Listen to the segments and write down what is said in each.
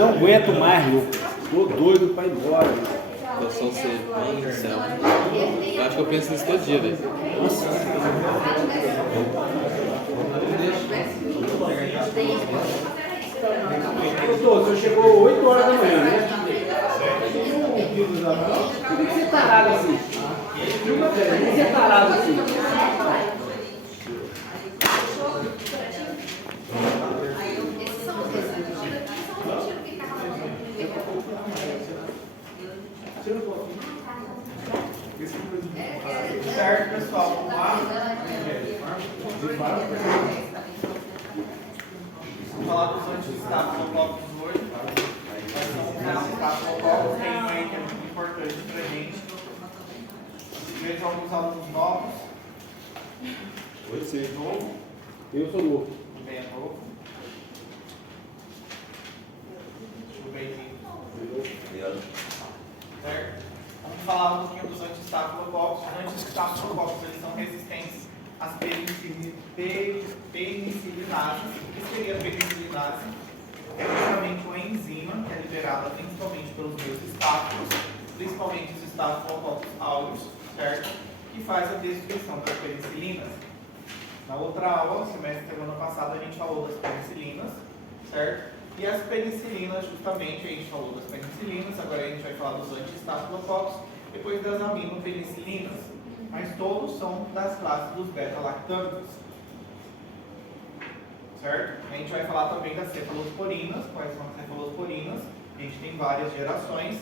Não aguento mais, Lucas. Tô doido pra ir embora. Eu só sei, mano do céu. Eu acho que eu penso nisso todo dia, velho. Doutor, o senhor chegou 8 horas da manhã, né? Por que você é tarado assim? Por que você é tarado assim? Certo, pessoal, vamos lá. Vamos falar dos anti-estafilococos hoje. Quais são os anti-estafilococos? Tem um aí que é muito importante pra gente. Vejo alguns alunos novos. Oi, sim. Novo. Eu sou novo. Bem, é novo. Tudo bem, certo? Vamos falar um pouquinho dos anti-estafilococos. Os anti-estafilococos, eles são resistentes às penicilinases. O que seria penicillinase? É justamente uma enzima que é liberada principalmente pelos meus estáfilos, principalmente os estafilococos aureus, certo? Que faz a destruição das penicilinas. Na outra aula, semana passado, a gente falou das penicilinas, certo? E as penicilinas, justamente, a gente falou das penicilinas, agora a gente vai falar dos anti-estafilococos, depois das aminopenicilinas, mas todos são das classes dos beta-lactantes, certo? A gente vai falar também das cefalosporinas, quais são as cefalosporinas, a gente tem várias gerações,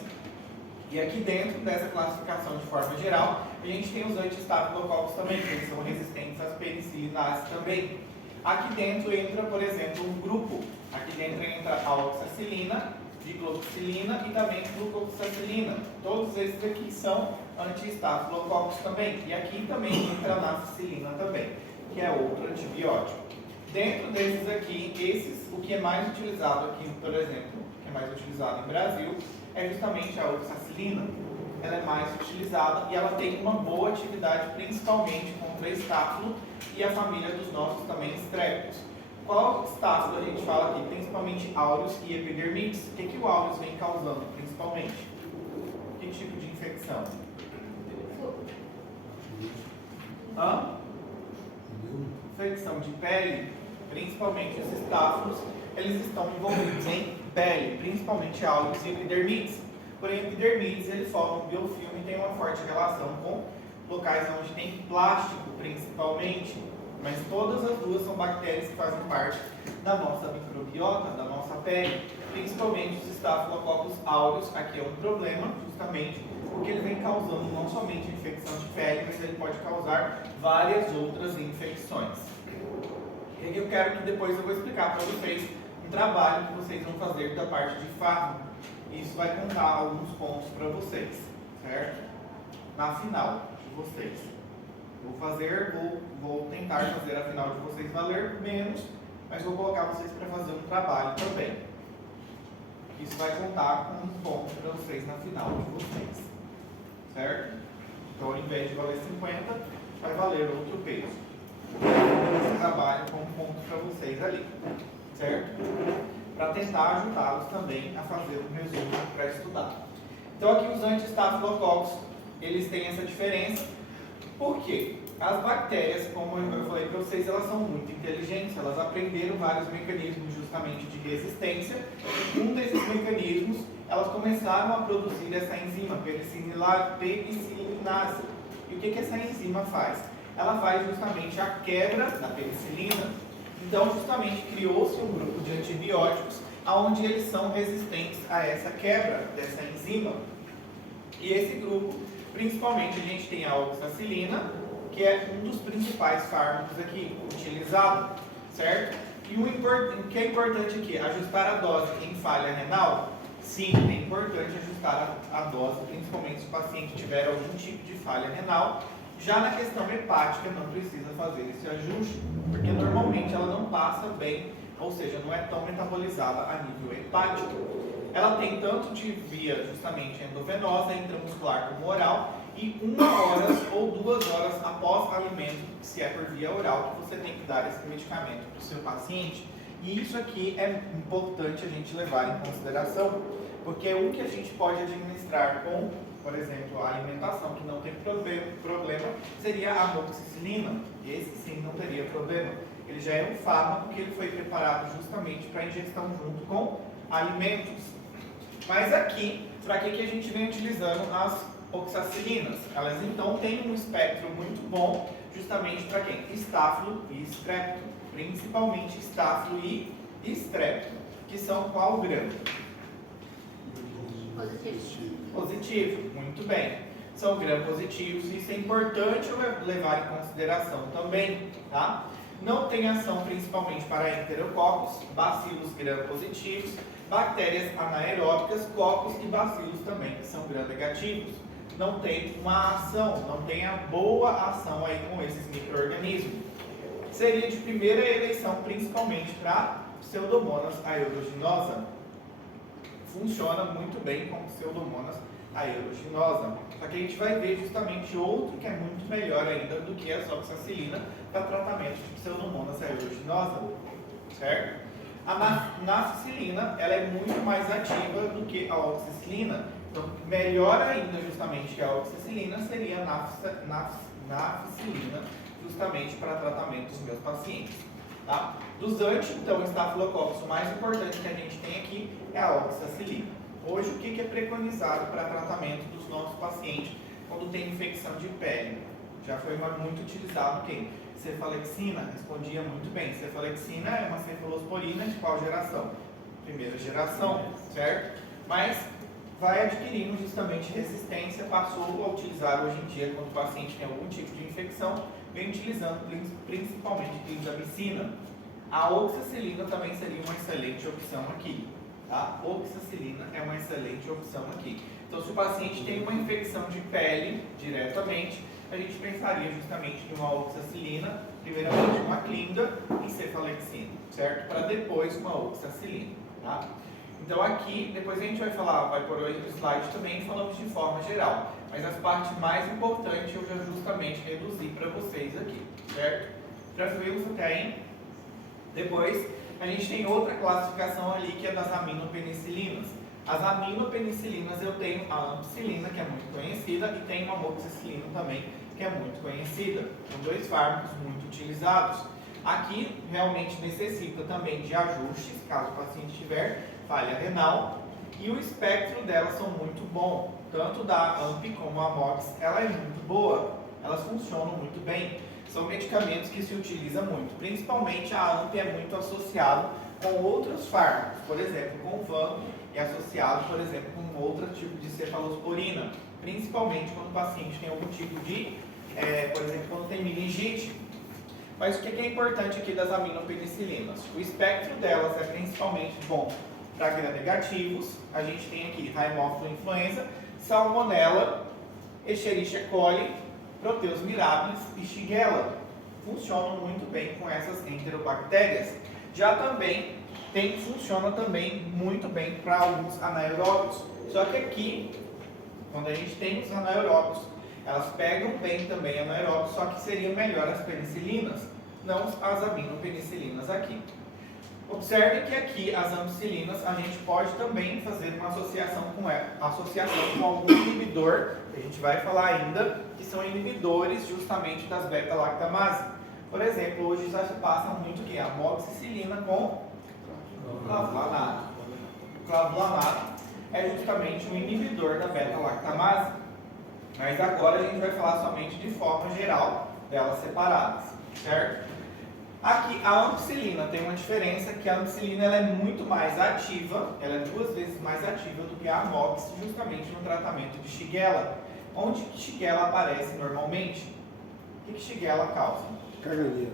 e aqui dentro dessa classificação de forma geral, a gente tem os anti-estafilococos também, que eles são resistentes às penicilinases também. Aqui dentro entra, por exemplo, um grupo. Aqui dentro entra a oxacilina, dicloxilina e também glucoxacilina. Todos esses aqui são anti-estafilococos também. E aqui também entra a nafcilina também, que é outro antibiótico. Dentro desses aqui, o que é mais utilizado aqui, por exemplo, que é mais utilizado em Brasil, é justamente a oxacilina. Ela é mais utilizada e ela tem uma boa atividade, principalmente contra estáfilo e a família dos nossos também estréptos. Qual estáfilo a gente fala aqui? Principalmente áureos e epidermides. O que o áureos vem causando, principalmente? Que tipo de infecção? Infecção de pele, principalmente os estáfilos, eles estão envolvidos em pele, principalmente áureos e epidermides. Porém, epidermides, ele forma um biofilme e tem uma forte relação com locais onde tem plástico, principalmente. Mas todas as duas são bactérias que fazem parte da nossa microbiota, da nossa pele. Principalmente os estafilococos áureos, aqui é um problema, justamente, porque ele vem causando não somente infecção de pele, mas ele pode causar várias outras infecções. E eu quero que depois eu vou explicar para vocês um trabalho que vocês vão fazer da parte de fármaco. Isso vai contar alguns pontos para vocês, certo? Na final de vocês. Vou tentar fazer a final de vocês valer menos, mas vou colocar vocês para fazer um trabalho também. Isso vai contar com um ponto para vocês na final de vocês, certo? Então, ao invés de valer 50, vai valer outro peso. Esse trabalho com um ponto para vocês ali, certo? Para tentar ajudá-los também a fazer um resumo para estudar. Então, aqui os anti-estafilococos, eles têm essa diferença. Por quê? As bactérias, como eu falei para vocês, elas são muito inteligentes, elas aprenderam vários mecanismos justamente de resistência. Um desses mecanismos, elas começaram a produzir essa enzima, penicillinase. E o que essa enzima faz? Ela faz justamente a quebra da penicilina. Então, justamente, criou-se um grupo de antibióticos onde eles são resistentes a essa quebra dessa enzima. E esse grupo, principalmente, a gente tem a oxacilina, que é um dos principais fármacos aqui utilizado, certo? E o que é importante aqui? Ajustar a dose em falha renal? Sim, é importante ajustar a dose, principalmente se o paciente tiver algum tipo de falha renal. Já na questão hepática, não precisa fazer esse ajuste, porque normalmente ela não passa bem, ou seja, não é tão metabolizada a nível hepático. Ela tem tanto de via justamente endovenosa, intramuscular como oral, e 1 hora ou 2 horas após o alimento, se é por via oral, que você tem que dar esse medicamento para o seu paciente. E isso aqui é importante a gente levar em consideração, porque um que a gente pode administrar com, por exemplo, a alimentação, que não tem problema, seria a amoxicilina. Esse sim não teria problema. Ele já é um fármaco que ele foi preparado justamente para ingestão junto com alimentos. Mas aqui, para que a gente vem utilizando as oxacilinas? Elas então têm um espectro muito bom, justamente para quem? Estáfilo e estrépito. Principalmente estáfilo e estrépito, que são qual grama? Positivo. Positivo, muito bem. São gram-positivos, isso é importante levar em consideração também, tá? Não tem ação principalmente para enterococos, bacilos gram-positivos, bactérias anaeróbicas, cocos e bacilos também, que são gram-negativos. Não tem uma ação, não tem a boa ação aí com esses micro-organismos. Seria de primeira eleição principalmente para Pseudomonas aeruginosa. Funciona muito bem com Pseudomonas aeruginosa. Só que a gente vai ver justamente outro que é muito melhor ainda do que a oxacilina para tratamento de Pseudomonas aeruginosa, certo? A nafcilina, ela é muito mais ativa do que a oxacilina. Então, melhor ainda justamente que a oxacilina seria a nafcilina, justamente para tratamento dos meus pacientes. Tá? Dos anti, então, estafilococcus, o mais importante que a gente tem aqui é a oxacilina. Hoje, o que é preconizado para tratamento dos nossos pacientes quando tem infecção de pele? Já foi muito utilizado quem? Cefalexina, respondia muito bem. Cefalexina é uma cefalosporina de qual geração? Primeira geração, certo? Mas vai adquirindo justamente resistência, passou a utilizar hoje em dia quando o paciente tem algum tipo de infecção, vem utilizando principalmente clindamicina. A oxacilina também seria uma excelente opção aqui. A oxacilina é uma excelente opção aqui. Então, se o paciente tem uma infecção de pele diretamente, a gente pensaria justamente em uma oxacilina, primeiramente uma clinda e cefalexina, certo? Para depois uma oxacilina, tá? Então aqui, depois a gente vai falar, vai por outro slide também, falamos de forma geral. Mas as partes mais importantes eu já justamente reduzi para vocês aqui, certo? Tranquilos até aí? Depois, a gente tem outra classificação ali que é das aminopenicilinas. As aminopenicilinas eu tenho a ampicilina, que é muito conhecida, e tenho a amoxicilina também, que é muito conhecida. São dois fármacos muito utilizados. Aqui, realmente necessita também de ajustes, caso o paciente tiver falha renal, e o espectro delas são muito bom. Tanto da AMP como a Amox, ela é muito boa, elas funcionam muito bem. São medicamentos que se utilizam muito, principalmente a AMP é muito associado com outros fármacos, por exemplo, com o VAM e associado, por exemplo, com outro tipo de cefalosporina, principalmente quando o paciente tem algum tipo de, por exemplo, quando tem meningite. Mas o que é importante aqui das aminopenicilinas? O espectro delas é principalmente bom para gram-negativos. A gente tem aqui Haemophilus influenza, Salmonella, Escherichia coli, Proteus mirabilis e Shigella. Funcionam muito bem com essas enterobactérias. Já também funciona também muito bem para alguns anaeróbios. Só que aqui, quando a gente tem os anaeróbios, elas pegam bem também anaeróbios, só que seriam melhor as penicilinas, não as aminopenicilinas aqui. Observe que aqui as ampicilinas a gente pode também fazer uma associação com algum inibidor, que a gente vai falar ainda, que são inibidores justamente das beta-lactamase. Por exemplo, hoje já se passa muito que a amoxicilina com clavulanato. O clavulanato é justamente um inibidor da beta-lactamase, mas agora a gente vai falar somente de forma geral delas separadas, certo? Aqui, a ampicilina tem uma diferença, que a ampicilina ela é muito mais ativa, ela é 2 vezes mais ativa do que a amox, justamente no tratamento de Shigella. Onde que Shigella aparece normalmente? O que Shigella causa? Caganeira.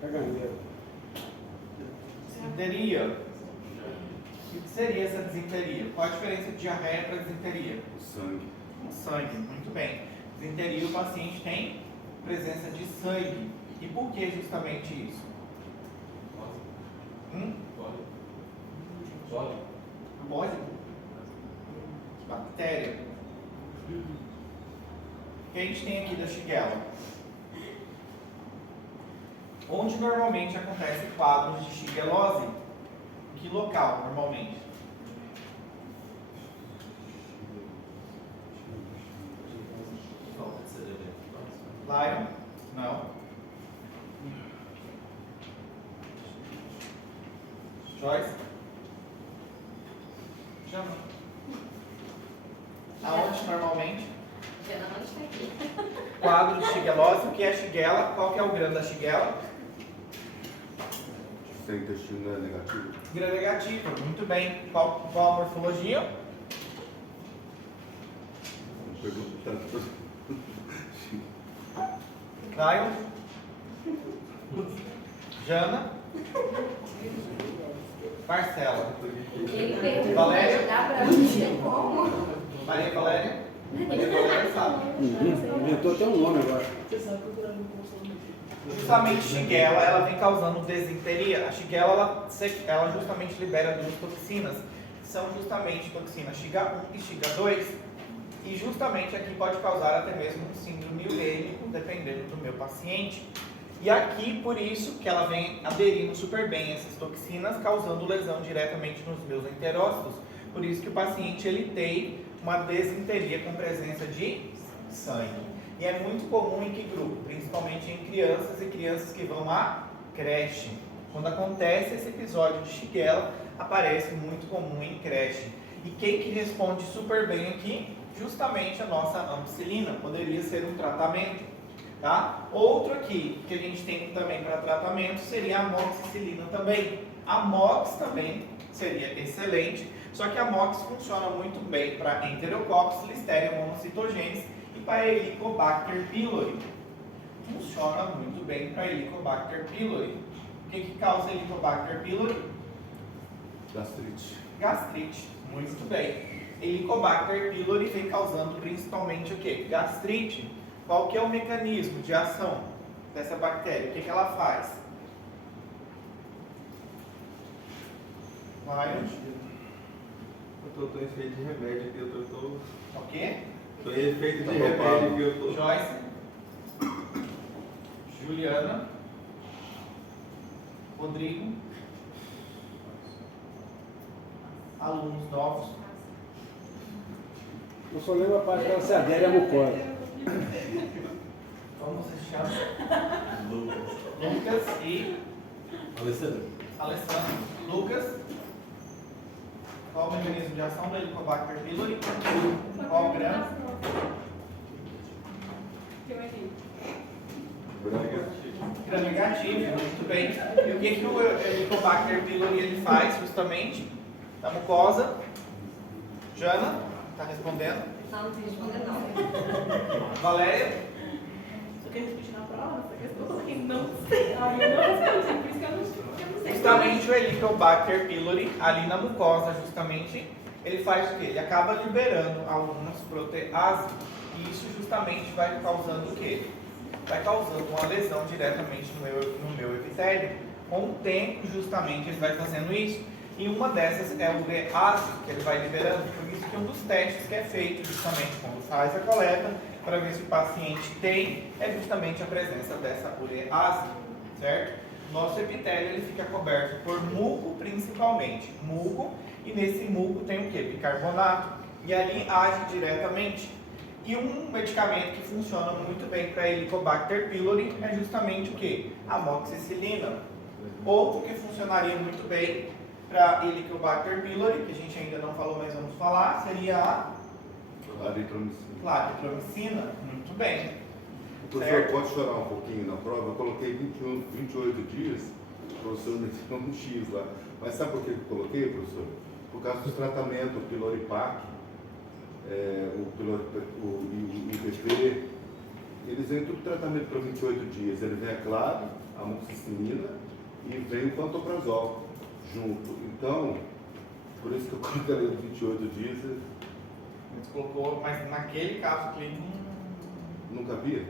Caganeira. Disenteria. O que seria essa disenteria? Qual a diferença de diarreia para disenteria? Sangue. Sangue, muito bem. Disenteria, o paciente tem presença de sangue. E por que justamente isso? Bólico? Bactéria. O que a gente tem aqui da Shigella? Onde normalmente acontece quadros de shigelose? Que local, normalmente? Lion? Não. Joyce? Chama. Aonde normalmente? Quadro de shigelose. O que é shigela? Qual que é o grão da shigela? Seu intestino é negativo? Gram negativo. Muito bem. Qual a morfologia? Não pergunto tanto. Lion? Jana? Marcela? Valéria? Dá pra mim, como? Maria Valéria? Maria Valéria sabe. Inventou até um nome agora. Justamente shigella, ela vem causando desinteria. A shigella, ela justamente libera duas toxinas, que são justamente toxinas Shiga 1 e Shiga 2. E justamente aqui pode causar até mesmo um síndrome urêmico, dependendo do meu paciente. E aqui, por isso, que ela vem aderindo super bem a essas toxinas, causando lesão diretamente nos meus enterócitos. Por isso que o paciente ele tem uma desinteria com presença de sangue. E é muito comum em que grupo? Principalmente em crianças e crianças que vão à creche. Quando acontece esse episódio de shigella, aparece muito comum em creche. E quem que responde super bem aqui? Justamente a nossa ampicilina. Poderia ser um tratamento. Tá? Outro aqui que a gente tem também para tratamento seria a amoxicilina também. A mox também seria excelente, só que a mox funciona muito bem para Enterococcus, Listeria monocytogenes e para Helicobacter pylori. Funciona muito bem para Helicobacter pylori. O que causa Helicobacter pylori? Gastrite. Gastrite. Muito bem. Helicobacter pylori vem causando principalmente o que? Gastrite. Qual que é o mecanismo de ação dessa bactéria? O que ela faz? Lions? Eu tô em efeito de remédio aqui, eu tô O quê? em efeito de Tá remédio dopado. aqui, eu tô. Joyce? Juliana? Rodrigo? Alunos novos? Eu só lembro a parte que ela se adere à mucosa. Como você se chama? Lucas e Alessandro. Alessandro. Lucas? Qual o mecanismo de ação do Helicobacter pylori? Qual o grão? Gram negativo, muito bem. E o que o Helicobacter pylori ele faz justamente? Na mucosa. Jana? Está respondendo? Não, não sei responder não. Valéria? Eu queria discutir na prova essa questão, porque não sei. Eu não respondi, por isso que eu não sei. Justamente o Helicobacter pylori, ali na mucosa, justamente, ele faz o quê? Ele acaba liberando algumas proteases e isso justamente vai causando o quê? Vai causando uma lesão diretamente no meu epitélio. Com o tempo, justamente, ele vai fazendo isso. E uma dessas é o urease, que ele vai liberando. Por isso que um dos testes que é feito justamente quando faz a coleta, para ver se o paciente tem, é justamente a presença dessa urease, certo? Nosso epitélio ele fica coberto por muco principalmente, muco, e nesse muco tem o que? Bicarbonato, e ali age diretamente. E um medicamento que funciona muito bem para Helicobacter pylori é justamente o que? A amoxicilina. Outro que funcionaria muito bem para Helicobacter pylori, que a gente ainda não falou, mas vamos falar, seria a Aritromicina. claritromicina. Muito bem. O professor pode chorar um pouquinho na prova? Eu coloquei 28 dias, o professor me deu um X lá. Mas sabe por que eu coloquei, professor? Por causa dos tratamentos, o Pyloripac, o IPP, eles vêm tudo tratamento para 28 dias. Ele vem a claro, a amoxicilina e vem o pantoprazol junto. Então, por isso que eu coloquei ali os 28 dias. A gente colocou, mas naquele caso clínico Nunca havia?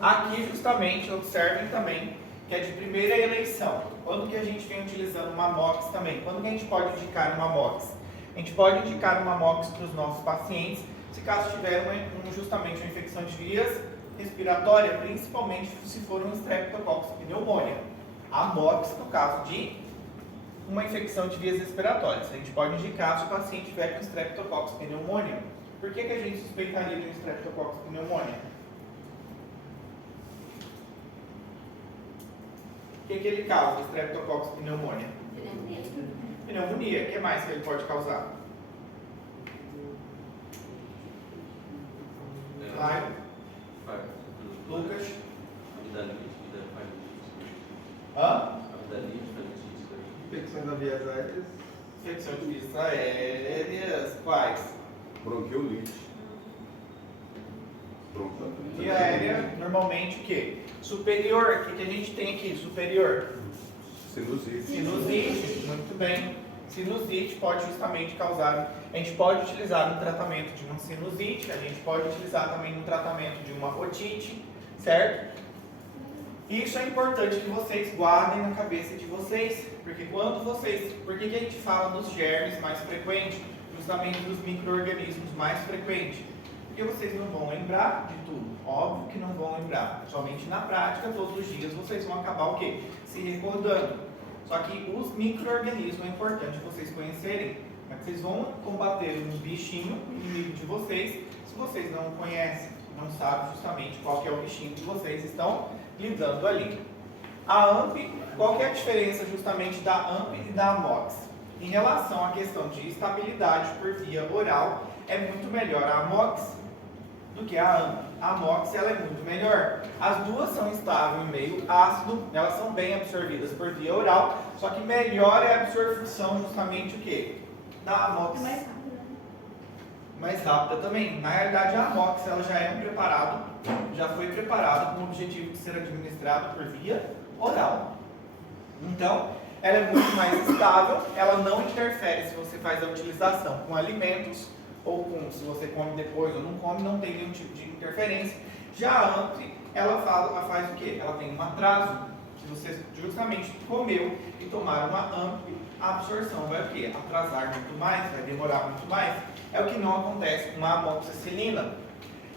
aqui justamente observem também que é de primeira eleição. Quando que a gente vem utilizando uma MOX também? Quando que a gente pode indicar uma MOX? A gente pode indicar uma MOX para os nossos pacientes se caso tiver justamente uma infecção de vias respiratórias, principalmente se for um Streptococcus pneumoniae. Amox no caso de uma infecção de vias respiratórias. A gente pode indicar se o paciente tiver com Streptococcus pneumoniae. Por que a gente suspeitaria de um Streptococcus pneumoniae? O que ele causa, o Streptococcus pneumoniae? Pneumonia. O que mais que ele pode causar? Caio? Lucas? Hã? Infecções das vias aéreas. Infecção de vias aéreas. Quais? Bronquiolite. Bronquiolite. Via aérea, normalmente o quê? Superior. O que a gente tem aqui? Superior. Sinusite. Sinusite. Muito bem. Sinusite pode justamente causar. A gente pode utilizar no tratamento de uma sinusite, a gente pode utilizar também no tratamento de uma otite, certo? Isso é importante que vocês guardem na cabeça de vocês, porque quando vocês. Por que a gente fala dos germes mais frequentes? Justamente dos micro-organismos mais frequentes. Porque vocês não vão lembrar de tudo. Óbvio que não vão lembrar. Somente na prática, todos os dias, vocês vão acabar o quê? Se recordando. Só que os micro-organismos é importante vocês conhecerem. Mas vocês vão combater um bichinho inimigo de vocês se vocês não conhecem, não sabem justamente qual que é o bichinho que vocês estão lidando ali. A AMP, qual que é a diferença justamente da AMP e da Amox? Em relação à questão de estabilidade por via oral, é muito melhor a Amox do que a AMP. A Amox ela é muito melhor. As duas são estáveis em meio ácido, elas são bem absorvidas por via oral, só que melhor é a absorção justamente o quê? Da Amox. É mais rápido, né? Mais rápida também. Na realidade, a Amox ela já é um preparado, já foi preparado com o objetivo de ser administrado por via oral. Então, ela é muito mais estável, ela não interfere se você faz a utilização com alimentos ou com, se você come depois ou não come, não tem nenhum tipo de interferência. Já a AMP, ela faz o quê? Ela tem um atraso. Se você justamente comeu e tomar uma AMP, a absorção vai o quê? Atrasar muito mais, vai demorar muito mais. É o que não acontece com a amoxicilina.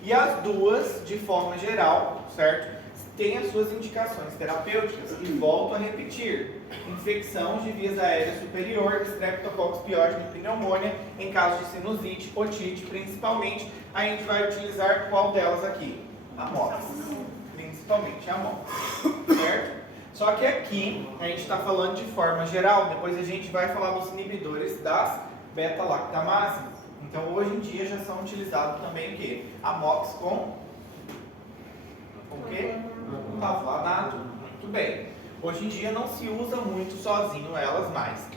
E as duas, de forma geral, certo? Têm as suas indicações terapêuticas e volto a repetir. Infecção de vias aéreas superior, Streptococcus pyogenes pneumoniae, em caso de sinusite, otite, principalmente, a gente vai utilizar qual delas aqui? A Amox. Principalmente a Amox. Certo? Só que aqui a gente está falando de forma geral, depois a gente vai falar dos inibidores das beta-lactamases. Então hoje em dia já são utilizados também o quê? Amox com o quê? Flavanato. Muito bem. Hoje em dia não se usa muito sozinho elas mais.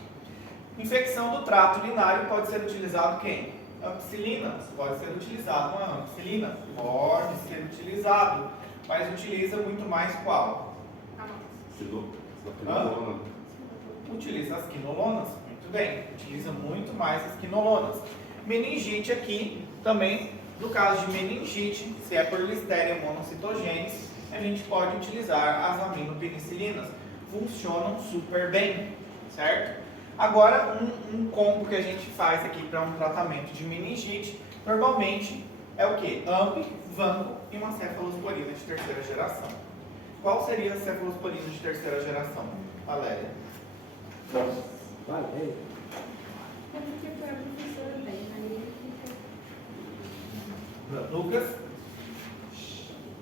Infecção do trato urinário pode ser utilizado quem? Ampicilina. Pode ser utilizado uma ampicilina? Pode ser utilizado. Mas utiliza muito mais qual? Quinolona. Utiliza as quinolonas, muito bem, utiliza muito mais as quinolonas. Meningite aqui, também, no caso de meningite, se é por Listeria monocytogenes, a gente pode utilizar as aminopenicilinas, funcionam super bem, certo? Agora, um combo que a gente faz aqui para um tratamento de meningite, normalmente é o que? AMP, vanco e uma cefalosporina de terceira geração. Qual seria a cefalosporina de terceira geração, Valéria? Valéria. É porque foi a professora bem, aí fica. Lucas?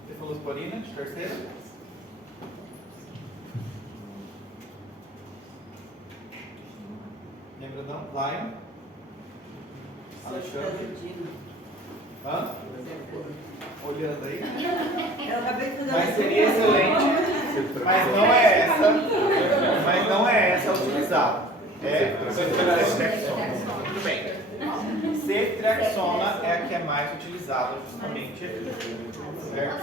Cefalosporina de terceira? Lembra não? Lion? Alexandre? Hã? Olhando aí? Eu acabei de fazer Mas seria excelente. Mas não é essa. Mas não é essa utilizada. É ceftriaxona. Muito bem. Ceftriaxona é a que é mais utilizada justamente aqui. Certo?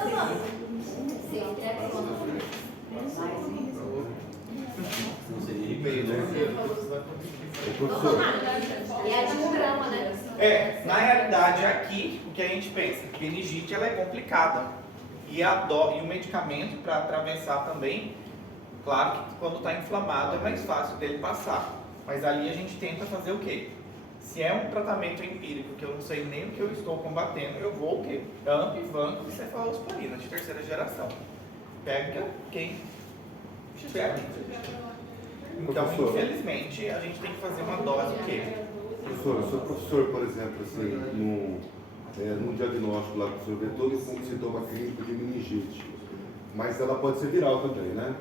Professor, É a de um grama, né? Na realidade aqui o que a gente pensa, meningite ela é complicada e o medicamento para atravessar também, claro que quando está inflamado é mais fácil dele passar, mas ali a gente tenta fazer o quê? Se é um tratamento empírico que eu não sei nem o que eu estou combatendo, eu vou o quê? AMP, vanco e cefalosporina de terceira geração. Pega quem estiver ali. Então, Professor. infelizmente, a gente tem que fazer uma dose o quê? Professor, o seu professor, por exemplo, assim, num diagnóstico lá que o senhor vê todo com sintoma clínico de meningite, mas ela pode ser viral também, né?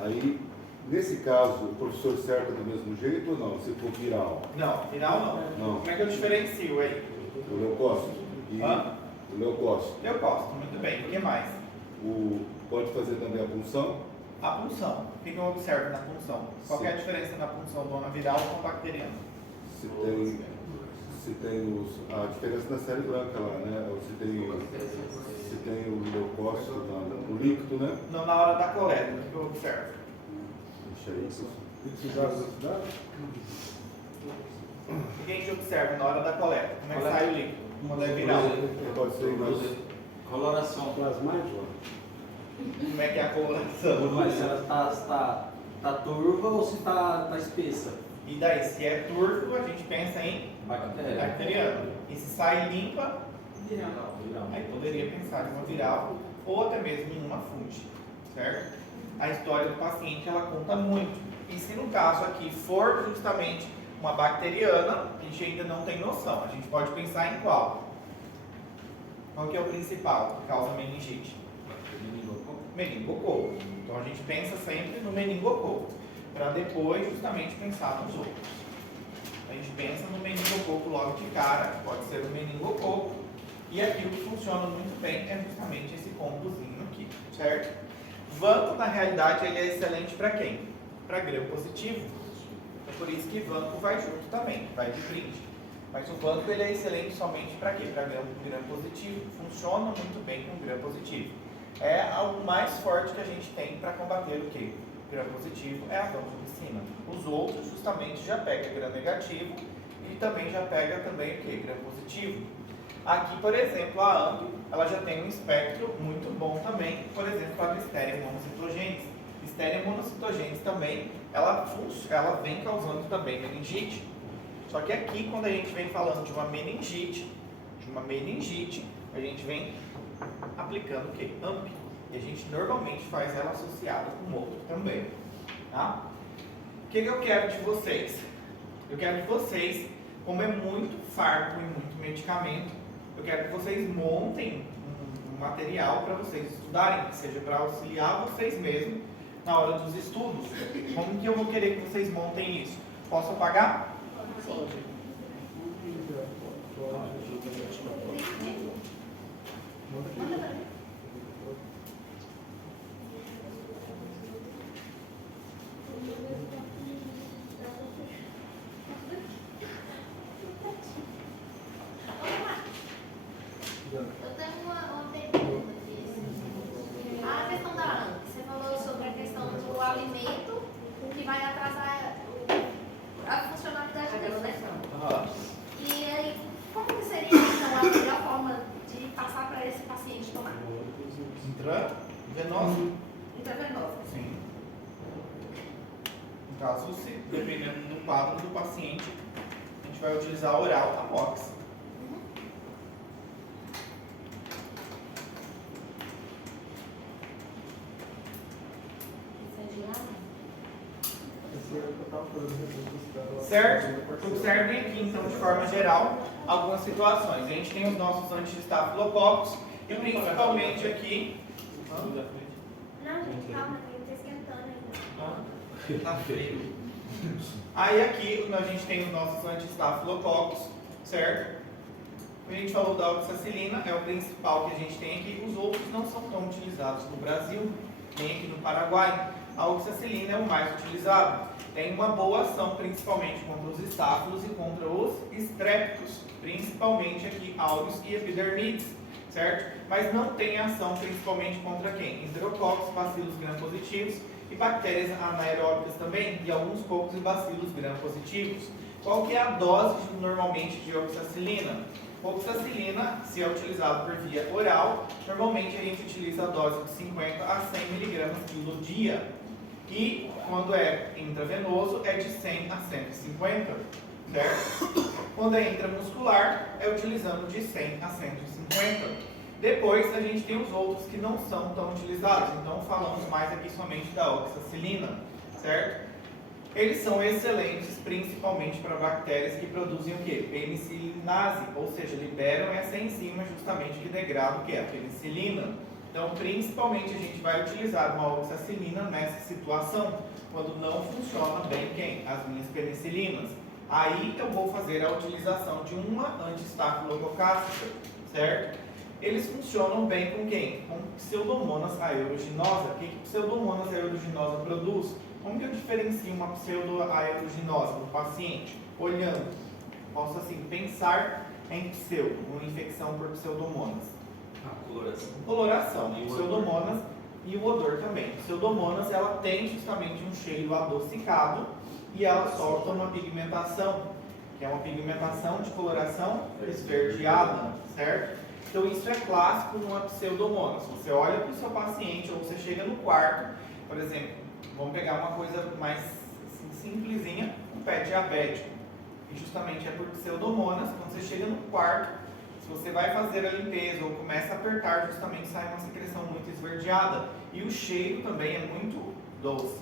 Aí, nesse caso, o professor cerca do mesmo jeito ou não, se for viral? Não, viral não. Não. Como é que eu diferencio aí? O leucócito? E Hã? o leucócito. Eu gosto, muito bem. O que mais? Pode fazer também a punção? A punção. O que eu observo na punção? Qual que é a diferença na punção do ano viral com bacteriano? Se tem a diferença na série branca lá, né? Ou se tem o leucócito no líquido, né? Não na hora da coleta, o que eu observo? Deixa aí, professor. O que a gente observa na hora da coleta? Como é que sai o líquido? Quando é viral? Pode ser mais. Coloração. Plasmático? Como é que é a coloração? Mas se ela tá turva ou se tá espessa? E daí, se é turvo, a gente pensa em Bactéria. bacteriano. E se sai limpa, Viral. aí poderia pensar em uma viral ou até mesmo em uma funge, certo? A história do paciente, ela conta muito. E se no caso aqui for justamente uma bacteriana, a gente ainda não tem noção. A gente pode pensar em qual? Qual que é o principal que causa meningite? Meningococo. Então a gente pensa sempre no meningococo, para depois justamente pensar nos outros. A gente pensa no meningococo logo de cara, pode ser o meningococo, e aqui o que funciona muito bem é justamente esse combozinho aqui, certo? Vanco, na realidade, ele é excelente para quem? Para gram positivo. É por isso que vanco vai junto também, vai de brinde. Mas o vanco ele é excelente somente para quê? Para gram positivo. Funciona muito bem com gram positivo. É algo mais forte que a gente tem para combater o quê? Gram positivo é a vancomicina. Os outros justamente já pega gram negativo e também já pega também o quê? Gram positivo. Aqui, por exemplo, a AMP, ela já tem um espectro muito bom também, por exemplo, a Listeria monocitogenes. Listeria monocitogenes também, ela vem causando também meningite. Só que aqui, quando a gente vem falando de uma meningite, a gente vem aplicando o quê? AMP. E a gente normalmente faz ela associada com outro também. Tá? O que eu quero de vocês? Eu quero de vocês, como é muito fármaco e muito medicamento, eu quero que vocês montem um material para vocês estudarem, que seja para auxiliar vocês mesmos na hora dos estudos. Como que eu vou querer que vocês montem isso? Posso apagar? Pode. Eu tenho uma pergunta aqui. A questão da AMP, você falou sobre a questão do alimento que vai atrasar a funcionalidade dele, né? E aí, como que seria então a melhor forma de passar para esse paciente tomar? Intravenoso? Intravenosa. Sim. No caso, dependendo do quadro do paciente, a gente vai utilizar oral Amox. Certo? Observem aqui, então, de forma geral, algumas situações. A gente tem os nossos anti-estafilococos e principalmente aqui... Não, gente, calma, eu tô esquentando ainda. Tá frio. Aí aqui a gente tem os nossos anti-estafilococos, certo? A gente falou da oxacilina, é o principal que a gente tem aqui. Os outros não são tão utilizados no Brasil, nem aqui no Paraguai. A oxacilina é o mais utilizado. Tem uma boa ação, principalmente contra os estáfilos e contra os estréptos, principalmente aqui áureos e epidermides, certo? Mas não tem ação principalmente contra quem? Enterococos, bacilos gram-positivos e bactérias anaeróbicas também, e alguns poucos bacilos gram-positivos. Qual que é a dose normalmente de oxacilina? Oxacilina, se é utilizado por via oral, normalmente a gente utiliza a dose de 50 a 100 mg quilo dia. E quando é intravenoso é de 100 a 150, certo? Quando é intramuscular, é utilizando de 100 a 150. Depois, a gente tem os outros que não são tão utilizados. Então, falamos mais aqui somente da oxacilina, certo? Eles são excelentes, principalmente para bactérias que produzem o quê? Penicilinase, ou seja, liberam essa enzima justamente que degrada o que? A penicilina. Então, principalmente, a gente vai utilizar uma oxacilina nessa situação, quando não funciona bem quem? As minhas penicilinas. Aí eu vou fazer a utilização de uma anti-estafilococácica, certo? Eles funcionam bem com quem? Com Pseudomonas aeruginosa. O que Pseudomonas aeruginosa produz? Como que eu diferencio uma pseudo-aeruginosa no paciente? Olhando. Posso assim pensar em pseudo, uma infecção por pseudomonas. Coloração. Coloração, E o pseudomonas e o odor também. Pseudomonas, ela tem justamente um cheiro adocicado e ela solta uma pigmentação, que é uma pigmentação de coloração esverdeada, certo? Então isso é clássico numa pseudomonas. Você olha para o seu paciente ou você chega no quarto, por exemplo, vamos pegar uma coisa mais assim, simplesinha, um pé diabético. E justamente é por pseudomonas, quando você chega no quarto, se você vai fazer a limpeza ou começa a apertar, justamente sai uma secreção muito esverdeada. E o cheiro também é muito doce.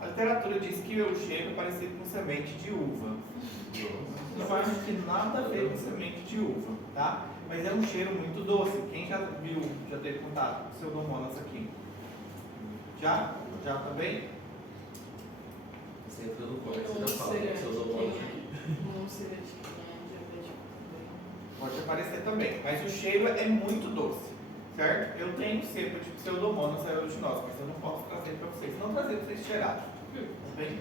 A literatura diz que o cheiro é parecido com semente de uva. Eu acho que nada a ver com semente de uva, tá? Mas é um cheiro muito doce. Quem já viu, já teve contato com pseudomonas aqui? Já? Já também? Você entra no corte, você já fala que seus hormônios. Não seria de quem é diabético também. Pode aparecer também, mas o cheiro é muito doce, certo? Eu tenho cepa de pseudomonas aeruginosa, mas eu não posso trazer para vocês. Não trazer para vocês cheirarem. Tá bem?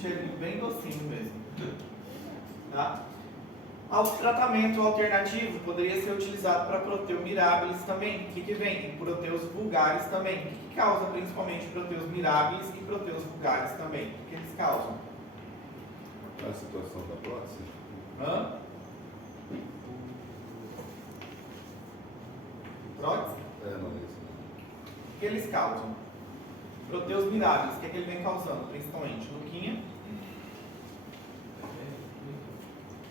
Cheirinho bem docinho mesmo. Tá? O tratamento alternativo poderia ser utilizado para Proteus mirabilis também. O que vem? Proteus vulgaris também. O que causa principalmente Proteus mirabilis e Proteus vulgaris também? O que eles causam? A situação da prótese. Hã? Prótese? Não é isso. O que eles causam? Proteus mirabilis. O que ele vem causando? Principalmente Luquinha.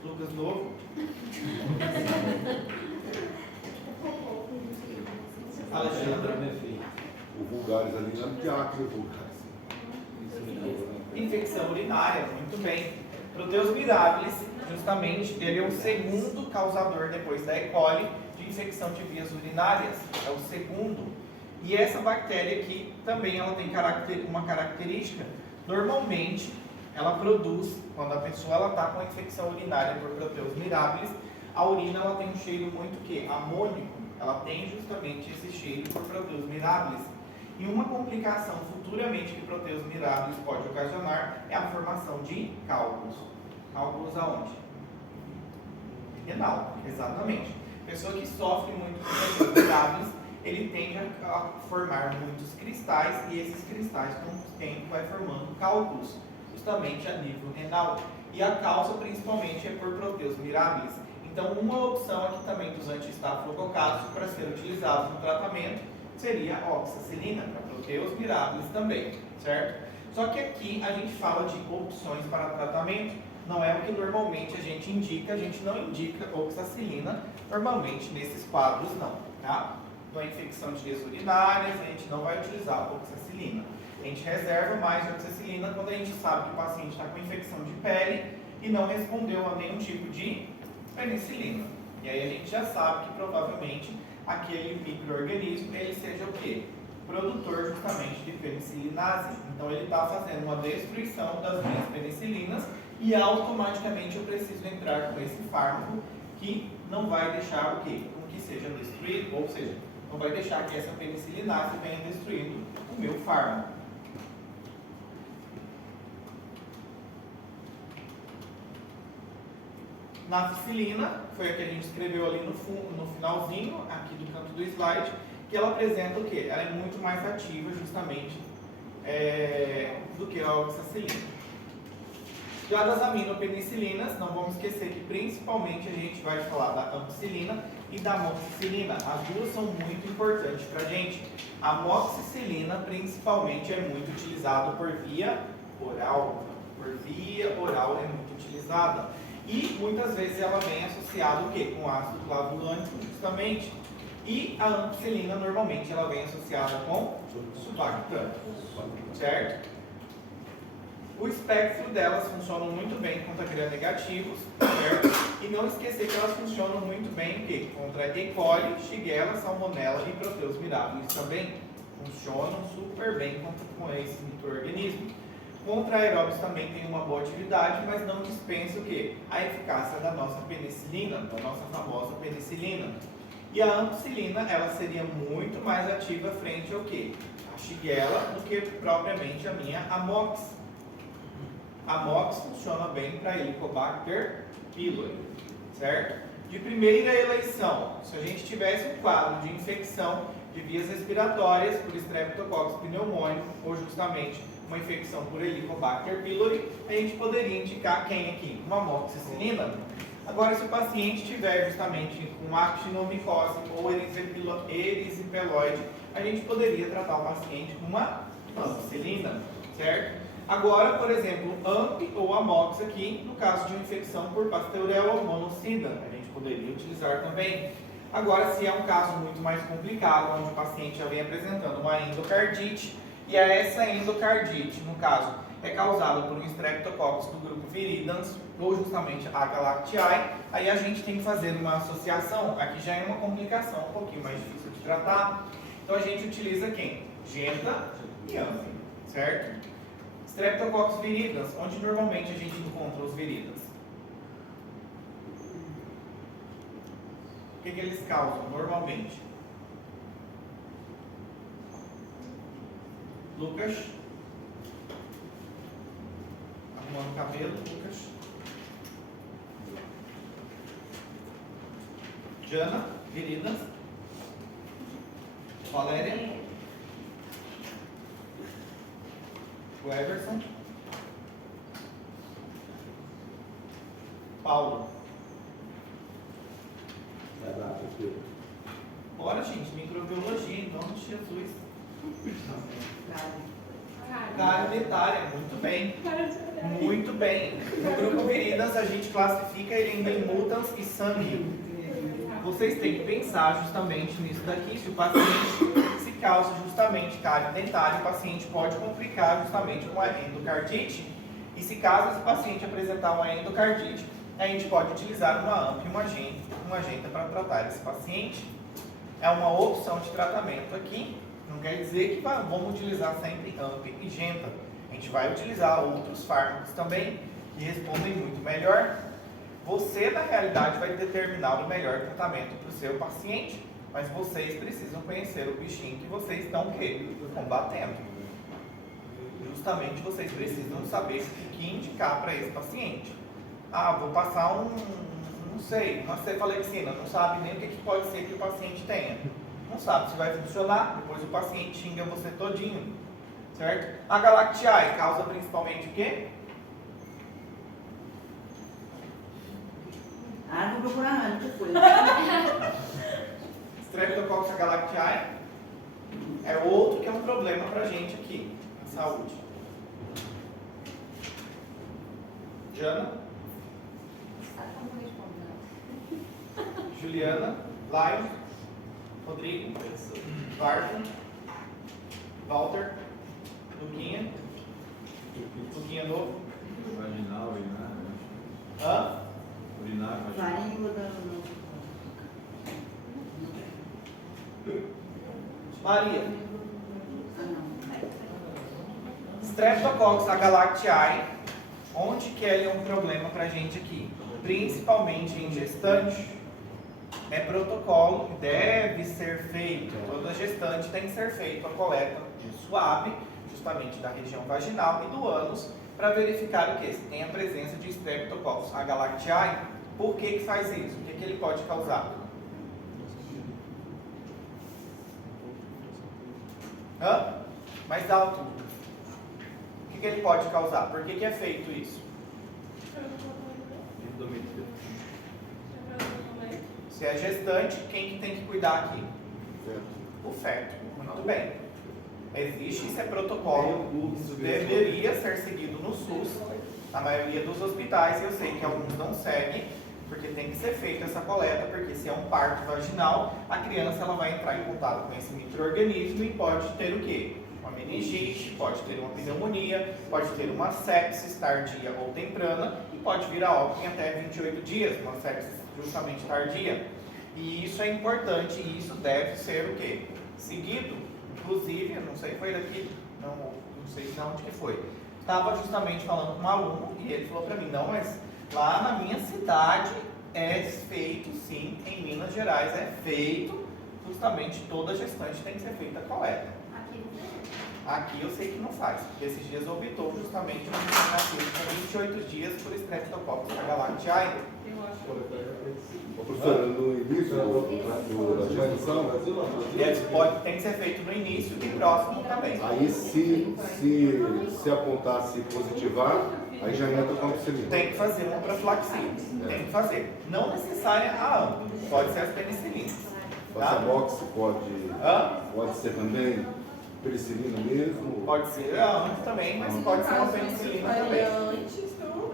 Lucas novo. Alexandra. O vulgaris ali não é diácono vulgaris. Infecção urinária, muito bem. Proteus mirabilis, justamente, ele é o segundo causador, depois da E. coli, de infecção de vias urinárias. É o segundo. E essa bactéria aqui também ela tem uma característica. Normalmente, ela produz, quando a pessoa está com a infecção urinária por Proteus mirabilis, a urina ela tem um cheiro muito que? Amônico. Ela tem justamente esse cheiro por Proteus mirabilis. E uma complicação futuramente que Proteus mirabilis pode ocasionar é a formação de cálculos. Cálculos aonde? Renal, exatamente. Pessoa que sofre muito com Proteus mirabilis, ele tende a formar muitos cristais e esses cristais com o tempo vai formando cálculos, justamente a nível renal. E a causa principalmente é por Proteus mirabilis. Então uma opção aqui também dos anti-estafilococáceos para ser utilizados no tratamento seria a oxacilina, para Proteus mirabilis também, certo? Só que aqui a gente fala de opções para tratamento, não é o que normalmente a gente não indica oxacilina, normalmente nesses quadros não, tá? Na infecção de vias urinárias a gente não vai utilizar a oxacilina. A gente reserva mais a oxacilina quando a gente sabe que o paciente está com infecção de pele e não respondeu a nenhum tipo de penicilina. E aí a gente já sabe que provavelmente aquele micro-organismo ele seja o quê? Produtor justamente de penicilinase. Então ele está fazendo uma destruição das minhas penicilinas e automaticamente eu preciso entrar com esse fármaco que não vai deixar o quê? Com que seja destruído, ou seja, não vai deixar que essa penicilinase venha destruindo o meu fármaco. Nafcilina, foi a que a gente escreveu ali no finalzinho, aqui do canto do slide, que ela apresenta o quê? Ela é muito mais ativa, justamente, do que a oxacilina. Já das aminopenicilinas, não vamos esquecer que principalmente a gente vai falar da ampicilina e da amoxicilina. As duas são muito importantes para a gente. A amoxicilina, principalmente, é muito utilizada por via oral. por via oral é muito utilizada. E muitas vezes ela vem associada o quê? Com ácido clavulânico, justamente. E a ampicilina normalmente ela vem associada com surfactante, certo? O espectro delas funciona muito bem contra gram-negativos, certo? E não esquecer que elas funcionam muito bem o quê? Contra E. coli, Shigella, Salmonella e Proteus mirabilis também funcionam super bem com esse micro-organismo. Contra aeróbios também tem uma boa atividade, mas não dispensa o quê? A eficácia da nossa penicilina, da nossa famosa penicilina. E a ampicilina, ela seria muito mais ativa frente ao quê? A Shigella do que propriamente a minha Amox. A Amox funciona bem para Helicobacter pylori, certo? De primeira eleição, se a gente tivesse um quadro de infecção de vias respiratórias por Streptococcus pneumoniae ou justamente uma infecção por Helicobacter pylori, a gente poderia indicar quem aqui? Uma amoxicilina. Agora, se o paciente tiver justamente com actinomicose ou erisipeloide, a gente poderia tratar o paciente com uma ampicilina, certo? Agora, por exemplo, AMP ou Amox aqui, no caso de uma infecção por Pasteurella monocida, a gente poderia utilizar também. Agora, se é um caso muito mais complicado, onde o paciente já vem apresentando uma endocardite, e essa endocardite, no caso, é causada por um Streptococcus do grupo Viridans, ou justamente a Galactiae, aí a gente tem que fazer uma associação, aqui já é uma complicação um pouquinho mais difícil de tratar, então a gente utiliza quem? Genta e AMP, certo? Streptococcus viridans, onde normalmente a gente encontra os viridans? O que eles causam normalmente? Lucas? Arrumando o cabelo, Lucas? Jana? Viridans? Valéria? O Everson? Paulo? Bora, gente, microbiologia, em nome de Jesus. Cárie dentária, muito bem. Muito bem. No grupo Viridans a gente classifica ele em mutans e sangue. Vocês têm que pensar justamente nisso daqui, se o paciente se causa justamente cárie dentária, o paciente pode complicar justamente com a endocardite. E se caso esse paciente apresentar uma endocardite, a gente pode utilizar uma AMP e uma agenta para tratar esse paciente. É uma opção de tratamento aqui, não quer dizer que vamos utilizar sempre AMP e genta. A gente vai utilizar outros fármacos também, que respondem muito melhor. Você, na realidade, vai determinar o melhor tratamento para o seu paciente, mas vocês precisam conhecer o bichinho que vocês estão combatendo. Justamente vocês precisam saber o que indicar para esse paciente. Ah, vou passar não sei, uma cefalexina, não sabe nem o que pode ser que o paciente tenha. Não sabe se vai funcionar, depois o paciente xinga você todinho, certo? A Galactiae causa principalmente o quê? Ah, não vou procurar não, que foi. Streptococcus Galactiae é outro que é um problema pra gente aqui, na saúde. Jana? Juliana? Lion? Rodrigo? Barton? Walter? Luquinha? Luquinha novo? Vaginal, urinar. Hã? Urinar, vaginal. Farinha da... Maria? Ah, não. Streptococcus Galactiae, onde que ele é um problema pra gente aqui? Principalmente em gestante. É protocolo que deve ser feito. Toda gestante tem que ser feita a coleta de suave, justamente da região vaginal e do ânus, para verificar o que? Se tem a presença de Streptococcus Galactiae. Por que faz isso? O que ele pode causar? Hã? Mais alto. O que ele pode causar? Por que é feito isso? Endometriose. Se é gestante, quem que tem que cuidar aqui? O feto. Muito bem. Existe, isso é protocolo, isso deveria ser seguido no SUS, na maioria dos hospitais. Eu sei que alguns não seguem, porque tem que ser feita essa coleta, porque se é um parto vaginal, a criança ela vai entrar em contato com esse micro-organismo e pode ter o quê? Uma meningite, pode ter uma pneumonia, pode ter uma sepsis tardia ou temprana e pode vir a óbito em até 28 dias, uma sepsis justamente tardia. E isso é importante e isso deve ser o quê? Seguido. Inclusive, eu não sei, foi daqui, não sei de onde que foi. Estava justamente falando com um aluno e ele falou para mim, não, mas lá na minha cidade é feito sim, em Minas Gerais é feito, justamente toda gestante tem que ser feita a coleta. Aqui eu sei que não faz, porque esses dias optou justamente por com 28 dias por Streptococcus agalactiae. Ô, professora, no início da gestação, Tem que ser feito no início e próximo também. aí se apontasse positivar, aí já entra com a ampicilina. Tem que fazer uma profilaxia, tem que fazer. Não necessária a ampla, pode ser as penicilinas. Passabox Hã? pode ser também penicilina mesmo? Pode ser a antes também, mas pode ser uma penicilina também.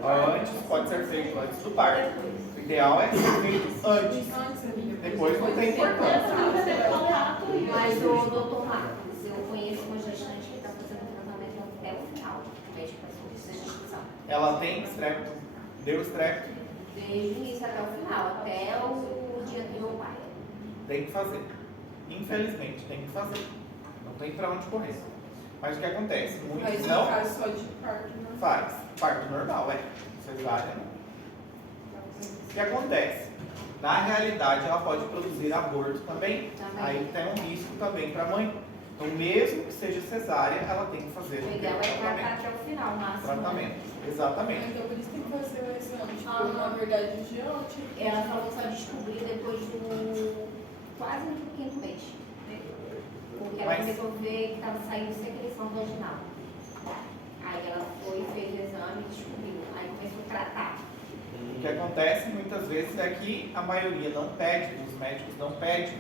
Antes, pode ser feito antes do parto. O ideal é ser feito antes. Depois não tem importância. Mas o doutor Marcos, eu conheço uma gestante que está fazendo tratamento até o final, médico da gestação. Ela tem estrepto, deu estrepto, Desde o início até o final, até o dia do meu pai. tem que fazer. Infelizmente, tem que fazer. Não tem pra onde correr. Mas o que acontece? Muitos não só de parto, né? faz. Parto normal, cesárea não. O que acontece? Na realidade, ela pode produzir aborto também. Aí tem um risco também para a mãe. Então, mesmo que seja cesárea, ela tem que fazer O ideal é tratar até o final, máximo. tratamento. Exatamente. Então por isso tem que fazer o exame, tipo, na verdade, de ontem. Ela falou que só descobriu depois do quase no 5º mês. Porque ela Mas- começou a ver que estava saindo secreção vaginal. Aí ela foi, fez o exame e descobriu. Aí começou a tratar. O que acontece muitas vezes é que a maioria não pede, os médicos não pedem.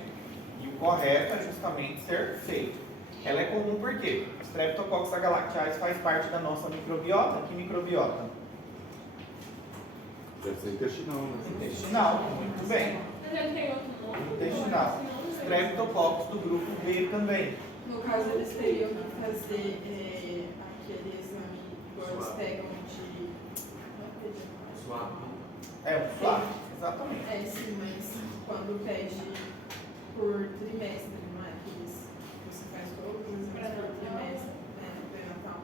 E o correto é justamente ser feito. Ela é comum porque Streptococcus agalactiae faz parte da nossa microbiota. Que microbiota? Deve ser intestinal, né? Intestinal, muito bem. Mas ele tem outro nome? Intestinal. Streptococcus do grupo B também. No caso, eles teriam que fazer aquele exame igual eles pegam de... É um swab, exatamente. É, sim, mas quando pede por trimestre, não é? Você faz todos os exames por trimestre, né? No pré-natal.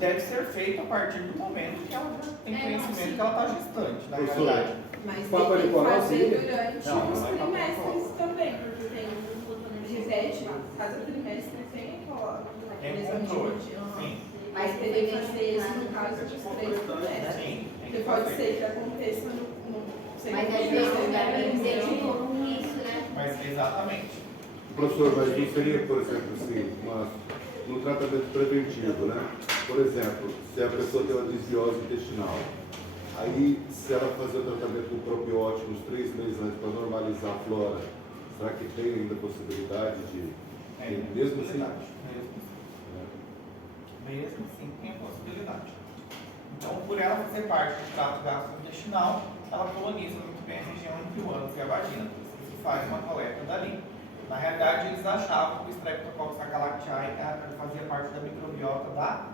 Deve ser feito a partir do momento que ela já tem conhecimento que ela está gestante, na Professor, realidade. Mas Papa tem que Nicolau, fazer sim. durante Não, os não é Papa trimestres também, porque tem repete, cada trimestre tem Tem aquele um exame controle. de Sim, Mas teria que fazer esse no caso dos 3 trimestres. sim, tem Porque que pode fazer. ser que aconteça no Mas às vezes o garoto dedicou no início, né? Mas exatamente. Professor, mas não seria, por exemplo, assim, no tratamento preventivo, né? Por exemplo, se a pessoa tem uma desbiose intestinal, aí se ela fazer o tratamento com probiótico uns 3 meses antes para normalizar a flora, será que tem ainda possibilidade de, mesmo assim? Mesmo assim, tem a possibilidade. Então, por ela fazer parte do trato gastrointestinal, ela coloniza muito bem a região entre o ânus e a vagina. Por isso se faz uma coleta dali. Na realidade, eles achavam que o Streptococcus agalactiae fazia parte da microbiota da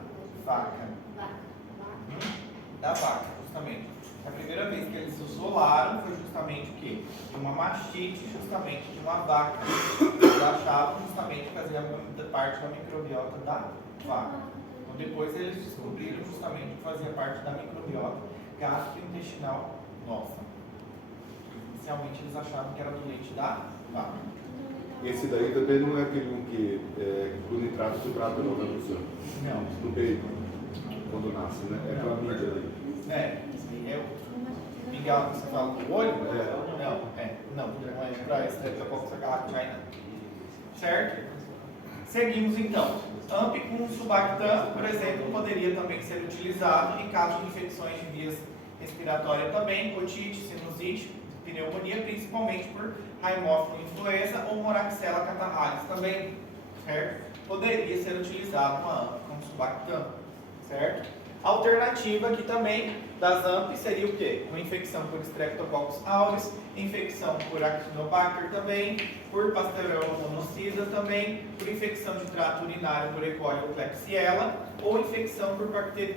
vaca. Da vaca, justamente. A primeira vez que eles isolaram foi justamente o quê? Uma mastite, justamente, de uma vaca. Eles achavam justamente que fazia parte da microbiota da vaca. Então, depois eles descobriram justamente que fazia parte da microbiota gastrointestinal nossa. Inicialmente eles achavam que era do leite da vaca. Esse daí também não é aquele um que do nitrato se trata, não, né, professor? Não. No peito, quando nasce, né? É clamídia ali. É o mingau que você fala do olho? Não é para Streptococcus agalactiae não. Certo? Seguimos então. AMP com subactam, por exemplo, poderia também ser utilizado em caso de infecções de vias respiratórias também, otite, sinusite, pneumonia, principalmente por Haemophilus influenza ou Moraxella catarrhalis também, certo? poderia ser utilizado uma AMP como Sulbactam, certo? A alternativa aqui também das AMPs seria o quê? Uma infecção por Streptococcus aureus, infecção por Actinobacter também, por Pasteurella monocida também, por infecção de trato urinário por E. coli ou Klebsiella, ou infecção por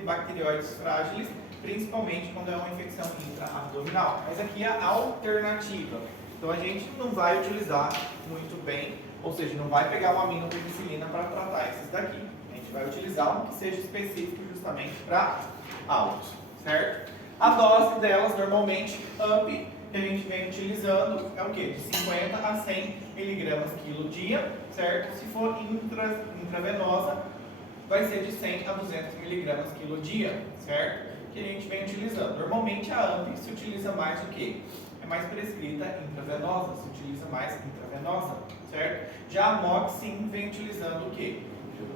bacterióides frágeis, principalmente quando é uma infecção intra-abdominal. Mas aqui é a alternativa. Então a gente não vai utilizar muito bem, ou seja, não vai pegar uma aminopenicilina para tratar esses daqui. A gente vai utilizar um que seja específico justamente para autos, certo? A dose delas, normalmente, AMP, que a gente vem utilizando, é o quê? De 50 a 100 mg quilo dia, certo? Se for intravenosa, vai ser de 100 a 200 mg quilo dia, certo? Que a gente vem utilizando. Normalmente a AMP se utiliza mais o quê? É mais prescrita intravenosa, se utiliza mais intravenosa, certo? Já a Amoxicillin vem utilizando o quê?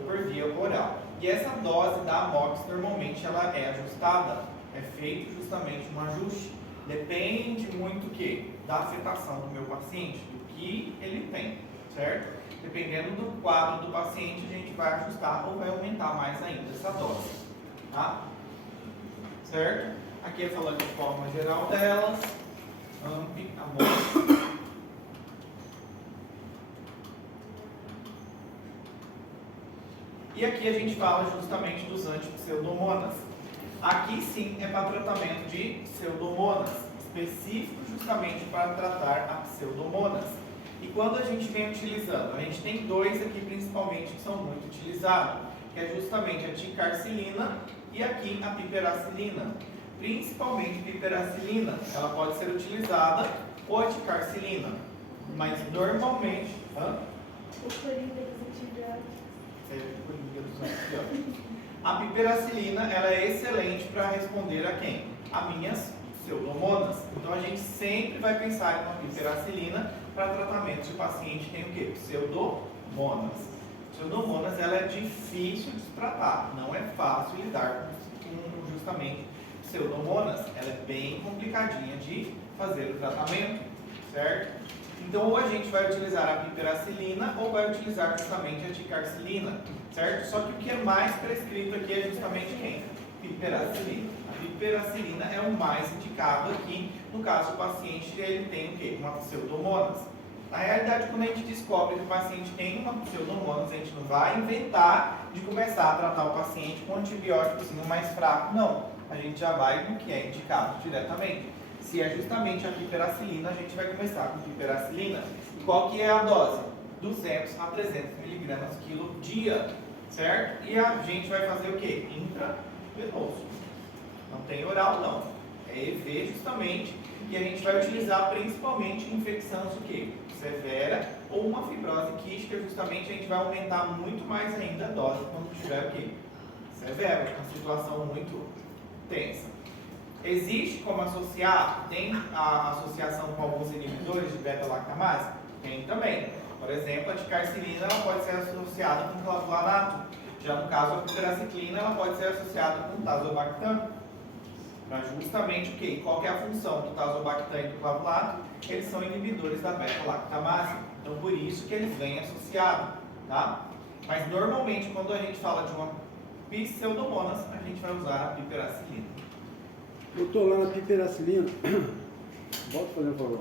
Por via oral. E essa dose da Amox, normalmente, ela é ajustada, é feito justamente um ajuste. Depende muito o quê? Da afetação do meu paciente, do que ele tem, certo? Dependendo do quadro do paciente, a gente vai ajustar ou vai aumentar mais ainda essa dose, tá? Certo? Aqui é falando de forma geral delas. AMP, Amox. E aqui a gente fala justamente dos antipseudomonas. Aqui sim é para tratamento de pseudomonas, específico justamente para tratar a pseudomonas. E quando a gente vem utilizando, a gente tem dois aqui principalmente que são muito utilizados, que é justamente a ticarcilina e aqui a piperacilina. Principalmente piperacilina, ela pode ser utilizada ou a ticarcilina, mas normalmente... A piperacilina, ela é excelente para responder a quem? A minhas pseudomonas. Então a gente sempre vai pensar em uma piperacilina para tratamento se o paciente tem o quê? Pseudomonas. Pseudomonas, ela é difícil de tratar, não é fácil lidar com justamente pseudomonas. Ela é bem complicadinha de fazer o tratamento, certo? Então, ou a gente vai utilizar a piperacilina ou vai utilizar justamente a ticarcilina, certo? Só que o que é mais prescrito aqui é justamente quem? Piperacilina. A piperacilina é o mais indicado aqui, no caso o paciente ele tem o quê? Uma pseudomonas. Na realidade, quando a gente descobre que o paciente tem uma pseudomonas, a gente não vai inventar de começar a tratar o paciente com antibióticos mais fraco, não. A gente já vai no que é indicado diretamente. Se é justamente a piperacilina, a gente vai começar com piperacilina. E qual que é a dose? 200 a 300 mg quilo dia, certo? E a gente vai fazer o quê? Intravenoso. Não tem oral, não. É EV justamente. E a gente vai utilizar principalmente em infecções o quê? Severa ou uma fibrose quística, justamente a gente vai aumentar muito mais ainda a dose quando tiver o quê? Severa, uma situação muito tensa. Existe como associar? Tem a associação com alguns inibidores de beta-lactamase? Tem também. Por exemplo, a ticarcilina ela pode ser associada com clavulanato. Já no caso, a piperaciclina ela pode ser associada com tazobactam. Para justamente o quê? Qual que é a função do tazobactam e do clavulato? Eles são inibidores da beta-lactamase. Então, por isso que eles vêm associados, tá? Mas, normalmente, quando a gente fala de uma pseudomonas, a gente vai usar a piperacilina. Eu estou lá na piperacilina. Volta fazer um favor.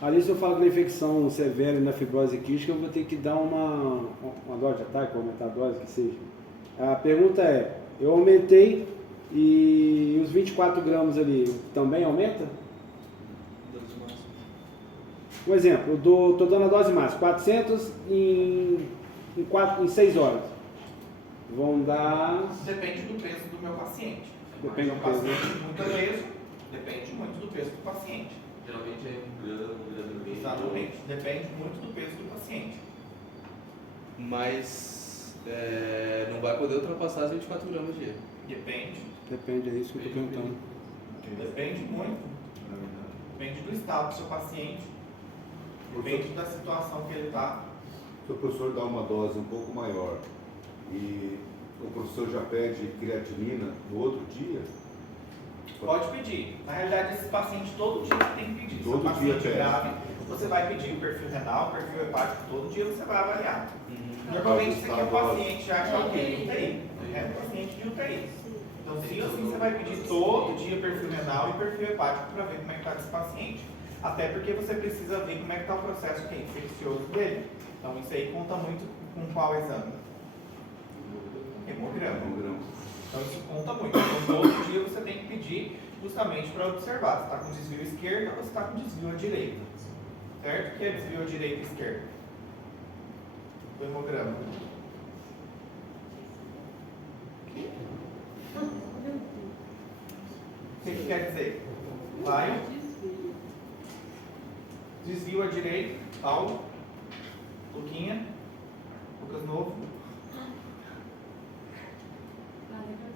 Ali, se eu falo que na infecção severa e na fibrose quística, eu vou ter que dar uma dose de ataque, aumentar a dose, que seja. A pergunta é, eu aumentei e os 24 gramas ali também aumenta? Um exemplo, eu estou dando a dose máxima, 400 em 6 horas. Vão dar... Depende do peso do meu paciente. Depende do peso. Muito peso, depende muito do peso do paciente. Geralmente é 1 grama, 1 grama e meio. Exatamente, depende muito do peso do paciente. Mas não vai poder ultrapassar as 24 gramas dia. Depende. Depende, é isso que eu estou perguntando. Depende muito. Depende do estado do seu paciente. Depende da situação que ele está. Se o professor dá uma dose um pouco maior e o professor já pede creatinina no outro dia? Pode pedir. Na realidade, esse paciente todo dia tem que pedir. Todo Se é um dia paciente pede. grave, você vai pedir o perfil renal, o perfil hepático, todo dia você vai avaliar. Normalmente isso aqui é um paciente já que ok, UTI. É um paciente de UTI. Então, sim ou sim, você vai pedir todo dia perfil renal e perfil hepático para ver como é que está esse paciente. Até porque você precisa ver como é que está o processo infeccioso dele. Então, isso aí conta muito com qual exame? Hemograma. Então, isso conta muito. Então, todo dia você tem que pedir justamente para observar se está com desvio esquerdo ou se está com desvio à direita. Certo? O que é desvio à direita e esquerda? Do hemograma. O que quer dizer? Lion. Desvio à direita. Paulo. Luquinha. Lucas Novo.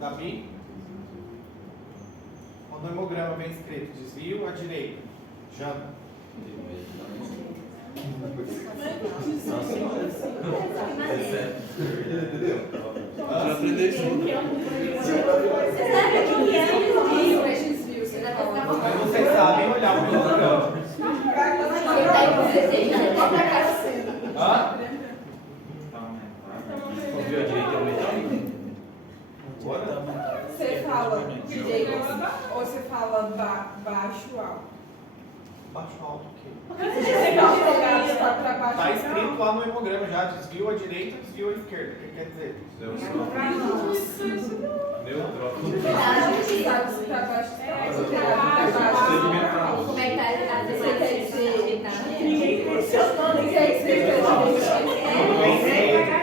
Gabi. Quando o hemograma vem escrito desvio à direita. Jana. Já aprendeu isso. Mas vocês sabem olhar o hemograma. Hã? Ouviu a direita aumentando? Você fala direito ou você fala baixo alto? Baixo alto o quê? Está Está escrito lá no hemograma já, desvio à direita, desvio à esquerda. O que quer dizer? Neutrófilo. Como é que tá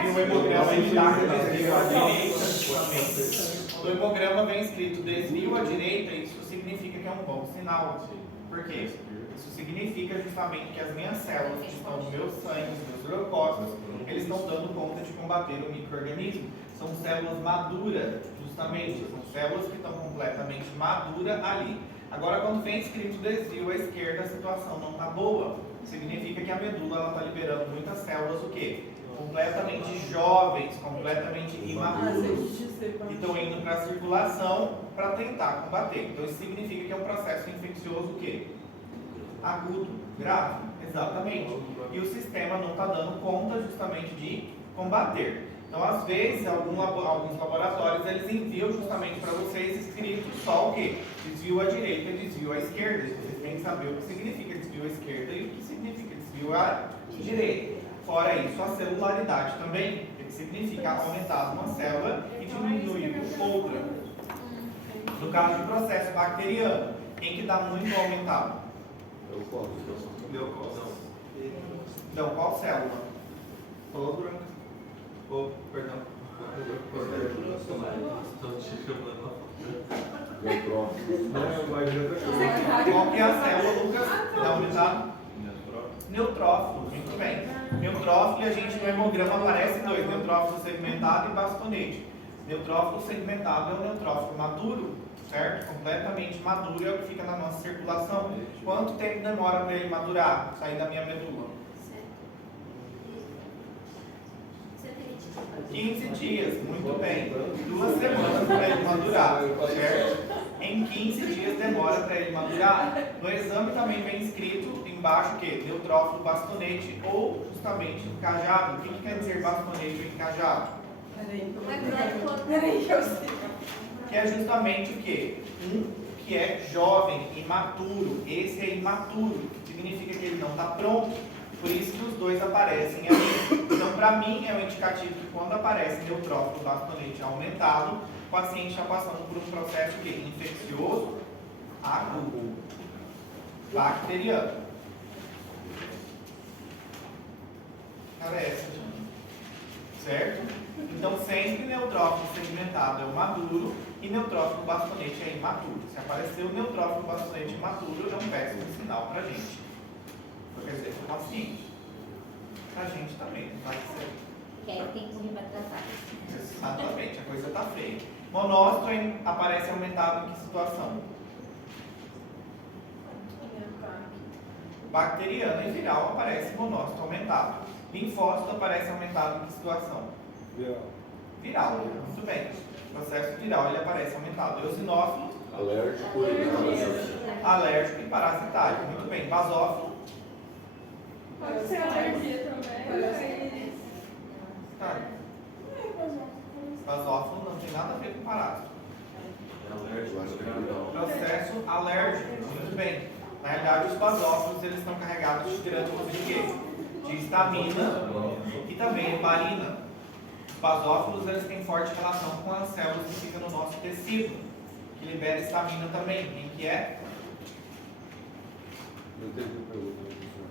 E o hemograma ele está com desvio à direita. Quando o hemograma vem escrito desvio à direita, isso significa que é um bom sinal. Por quê? Isso significa justamente que as minhas células que estão no meu sangue, nos meus leucócitos, eles estão dando conta de combater o micro-organismo. São células maduras, justamente, são células que estão completamente maduras ali. Agora, quando vem escrito desvio à esquerda, a situação não está boa. Significa que a medula está liberando muitas células, o quê? Completamente jovens, completamente imaturos, que estão indo para a circulação para tentar combater. Então, isso significa que é um processo infeccioso o quê? Agudo, grave, exatamente. E o sistema não está dando conta justamente de combater. Então, às vezes, alguns laboratórios, eles enviam justamente para vocês escrito só o quê? Desvio à direita e desvio à esquerda. Vocês têm que saber o que significa desvio à esquerda e o que significa desvio à direita. Fora isso, a celularidade também, o que significa aumentar uma célula e diminuir outra. No caso de processo bacteriano, quem que dá muito aumentado? Leucócitos. Então, qual célula? Falou branca. Oh, perdão. Qual que é a célula, Lucas? Dá aumentado? Neutrófilo, muito bem. Neutrófilo, a gente no hemograma aparece dois, neutrófilo segmentado e bastonete. Neutrófilo segmentado é o neutrófilo maduro, certo? Completamente maduro é o que fica na nossa circulação. Quanto tempo demora para ele madurar, sair da minha medula? 15 dias, muito bem. 2 semanas para ele madurar, certo? Em 15 dias demora para ele madurar. No exame também vem escrito embaixo o quê? Neutrófilo bastonete ou justamente encajado. O que quer dizer bastonete ou encajado? Peraí, eu sei. Que é justamente o quê? Um que é jovem, imaturo. Esse é imaturo, significa que ele não está pronto. Por isso que os dois aparecem ali. Então, para mim, é um indicativo que quando aparece neutrófilo bastonete aumentado, o paciente está passando por um processo infeccioso agudo, bacteriano. Parece, certo? Então, sempre neutrófilo segmentado é o maduro e neutrófilo bastonete é imaturo. Se aparecer o neutrófilo bastonete imaturo, é um péssimo sinal para a gente. Quer dizer, para o paciente. Para a gente também, não vai ser. Que aí tem que correr para tratar. Exatamente, a coisa está feia. Monócito aparece aumentado em que situação? Bacteriano e viral aparece monócito aumentado. Linfócito aparece aumentado em que situação? Viral, muito bem. Processo viral ele aparece aumentado. Eosinófilo? Alérgico e parasitário. Muito bem. Basófilo? Pode ser alergia também. Pode ser. Tá. Basófilo não tem nada a ver com parásito. Processo alérgico, muito bem. Na realidade, os basófilos eles estão carregados de grânulos de quê? De histamina e também heparina. Os basófilos eles têm forte relação com as células que ficam no nosso tecido, que libera histamina também. Quem que é? Não tem pergunta, professor.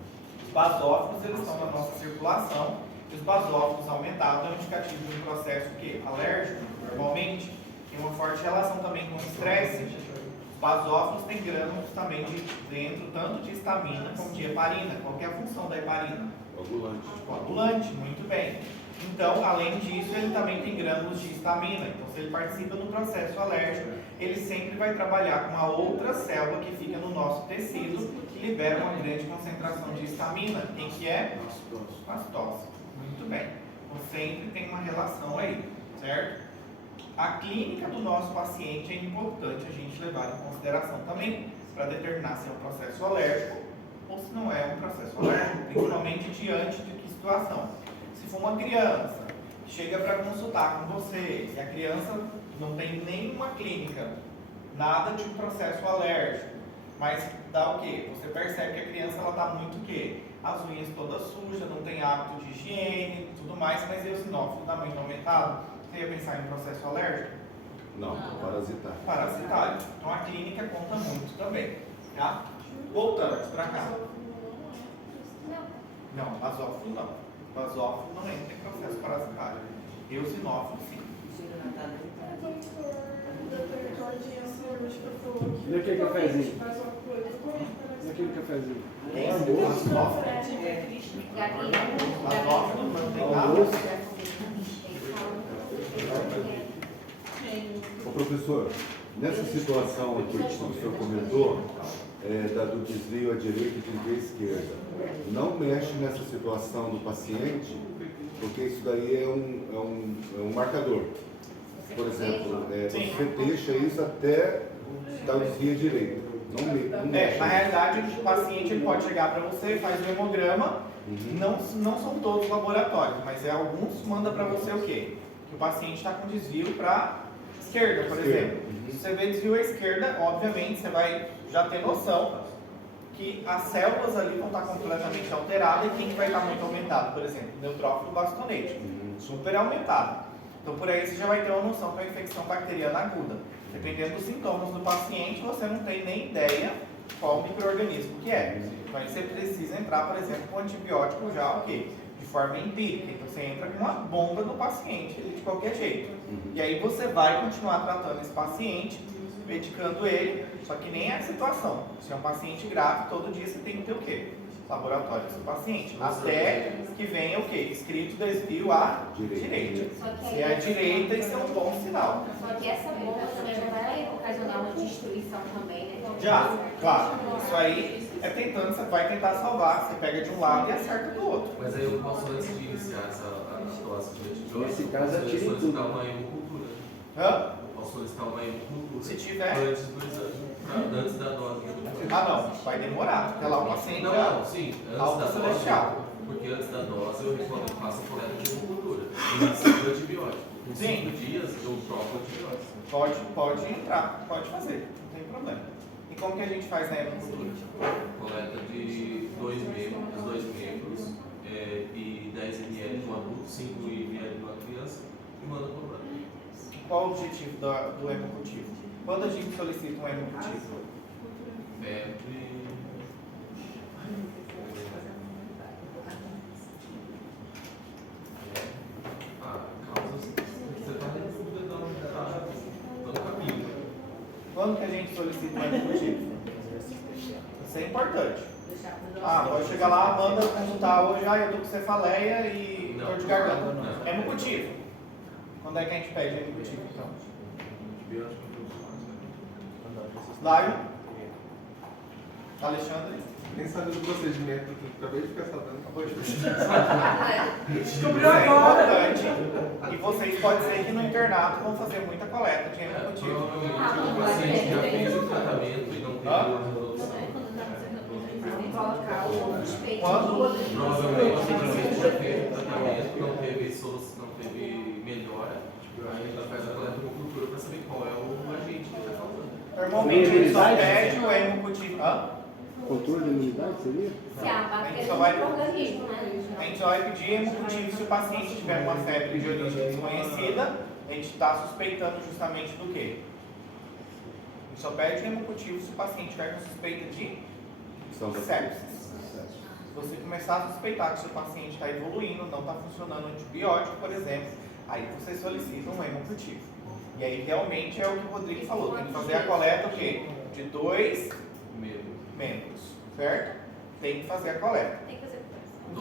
Os basófilos eles estão na nossa circulação. E os basófilos aumentados é um indicativo de um processo que alérgico, normalmente, tem uma forte relação também com o estresse. Os basófilos têm grânulos também dentro, tanto de histamina como de heparina. Qual que é a função da heparina? Coagulante. Coagulante, muito bem. Então, além disso, ele também tem grânulos de histamina. Então, se ele participa do processo alérgico, ele sempre vai trabalhar com uma outra célula que fica no nosso tecido, que libera uma grande concentração de histamina. Quem que é? Mastose. Muito bem. Então, sempre tem uma relação aí, certo? A clínica do nosso paciente é importante a gente levar em consideração também, para determinar se é um processo alérgico ou se não é um processo alérgico, principalmente diante de que situação. Se for uma criança que chega para consultar com você e a criança não tem nenhuma clínica, nada de um processo alérgico, mas dá o quê? Você percebe que a criança está muito o quê? As unhas todas sujas, não tem hábito de higiene e tudo mais, mas eosinófilo está muito aumentado. Você ia pensar em processo alérgico? Não, parasitário. Parasitário. Então a clínica conta muito também. Tá? Voltando para cá. Não, basófilo não. Basófilo não entra em processo parasitário. Eosinófilo sim. E aquele cafezinho? E aquele cafezinho? Basófilo não tem nada. Ô professor, nessa situação aqui que o professor comentou, do desvio à direita e desvio à esquerda, não mexe nessa situação do paciente, porque isso daí é um marcador. Por exemplo, você deixa isso até dar o desvio à direita. Não mexe. Na realidade, o paciente ele pode chegar para você, faz o hemograma, não são todos laboratórios, mas alguns manda para você o quê? Que o paciente está com desvio para esquerda, por exemplo. Se você vê desvio à esquerda, obviamente você vai já ter noção que as células ali vão estar completamente alteradas e quem que vai estar muito aumentado, por exemplo, neutrófilo bastonete, super aumentado. Então por aí você já vai ter uma noção que é uma infecção bacteriana aguda. Dependendo dos sintomas do paciente, você não tem nem ideia qual micro-organismo que é. Então aí você precisa entrar, por exemplo, com antibiótico já o quê? De forma empírica. Então você entra com uma bomba no paciente de qualquer jeito. E aí você vai continuar tratando esse paciente, medicando ele, só que nem é a situação. Se é um paciente grave, todo dia você tem que ter o quê? Laboratório do paciente. Até que venha o quê? Escrito desvio à direita. Se é à direita, isso é um bom sinal. Só que essa bomba também já vai ocasionar uma destruição também, né? Já, claro. Isso aí é tentando, você vai tentar salvar, você pega de um lado e acerta do outro. Mas aí eu posso, antes de iniciar essa dose de antibiótico, Nesse caso, atire tudo. solicitar uma hemocultura. Hã? Eu posso solicitar uma hemocultura. Se tiver. Antes do exame. Antes da dose de antibiótico. Ah, não, vai demorar. Até lá o paciente já. Não, sim. Alta Antes da celestial. dose. Porque antes da dose eu faço a coleta de hemocultura. E recebo antibiótico. Com 5 dias eu troco o antibiótico. Pode entrar, pode fazer, não tem problema. E como que a gente faz na hemocultura? Coleta de 2 membros e 10 ml de um adulto, 5 ml de uma criança e manda para o lado. Qual o objetivo do hemocultivo? Quando a gente solicita um hemocultivo? Febre. Causas. Você está no caminho. Quando que a gente solicita um hemocultivo? Isso é importante. Pode chegar lá, manda consultar hoje, eu tô com cefaleia e dor de garganta. Hemocultivo. Quando é que a gente pede hemocultivo, então? Laio? Alexandre? Nem sabe do procedimento que eu acabei de ficar sabendo. Descobriu agora. É importante. E vocês pode ser que no internato vão fazer muita coleta de hemocultivo. Provavelmente o paciente já fez o tratamento e não teve resolução. colocar o despeito. Quando? Provavelmente já teve tratamento, não teve solução, não teve melhora. Aí ela faz a coleta de cultura para saber qual é o agente que está causando. Normalmente ele só pede o hemocultivo. Hã? Controle de imunidade seria? Se a bactéria só vai- do organismo, né? A gente só vai pedir hemocultivo se o paciente tiver uma febre de origem desconhecida. A gente está suspeitando justamente do quê? A gente só pede hemocultivo se o paciente tiver com suspeita de sepsis. Se você começar a suspeitar que o seu paciente está evoluindo, não está funcionando o antibiótico, por exemplo, aí você solicita um hemocultivo. E aí realmente é o que o Rodrigo falou, tem que fazer a coleta o quê? De 2 membros, certo? Tem que fazer a coleta. Tem que fazer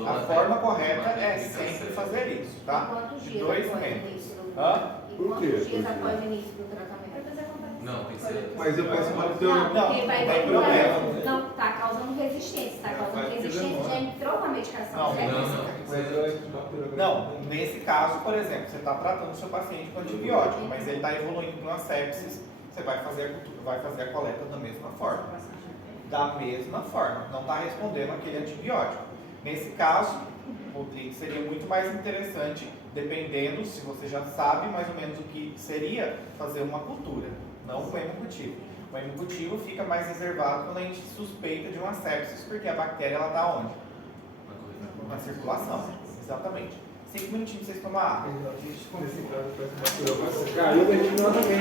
A forma correta é sempre fazer isso, tá? Quantos De dias 2 após o membros. início do- Hã? E Por quantos quê? dias Por quê? após o início do tratamento? Vai fazer a comparação. Não, tem que ser. Mas eu peço uma Não, teoria. porque vai não tem problema. Não, tá causando resistência. Tá causando resistência, já entrou com a medicação, Não, certo? Mas eu acho que uma teoria. Não, nesse caso, por exemplo, você está tratando o seu paciente com antibiótico, mas ele está evoluindo para uma sepsis, você vai fazer a cultura, vai fazer a coleta da mesma forma. Da mesma forma, não está respondendo aquele antibiótico. Nesse caso, Rodrigo, seria muito mais interessante, dependendo, se você já sabe mais ou menos o que seria, fazer uma cultura, não um hemocultivo. O hemocultivo fica mais reservado quando a gente suspeita de uma sepsis, porque a bactéria ela está onde? Na circulação, exatamente. 5 minutinhos pra vocês tomar água. Nesse caso, eu peço uma teoria. Caiu da gente também.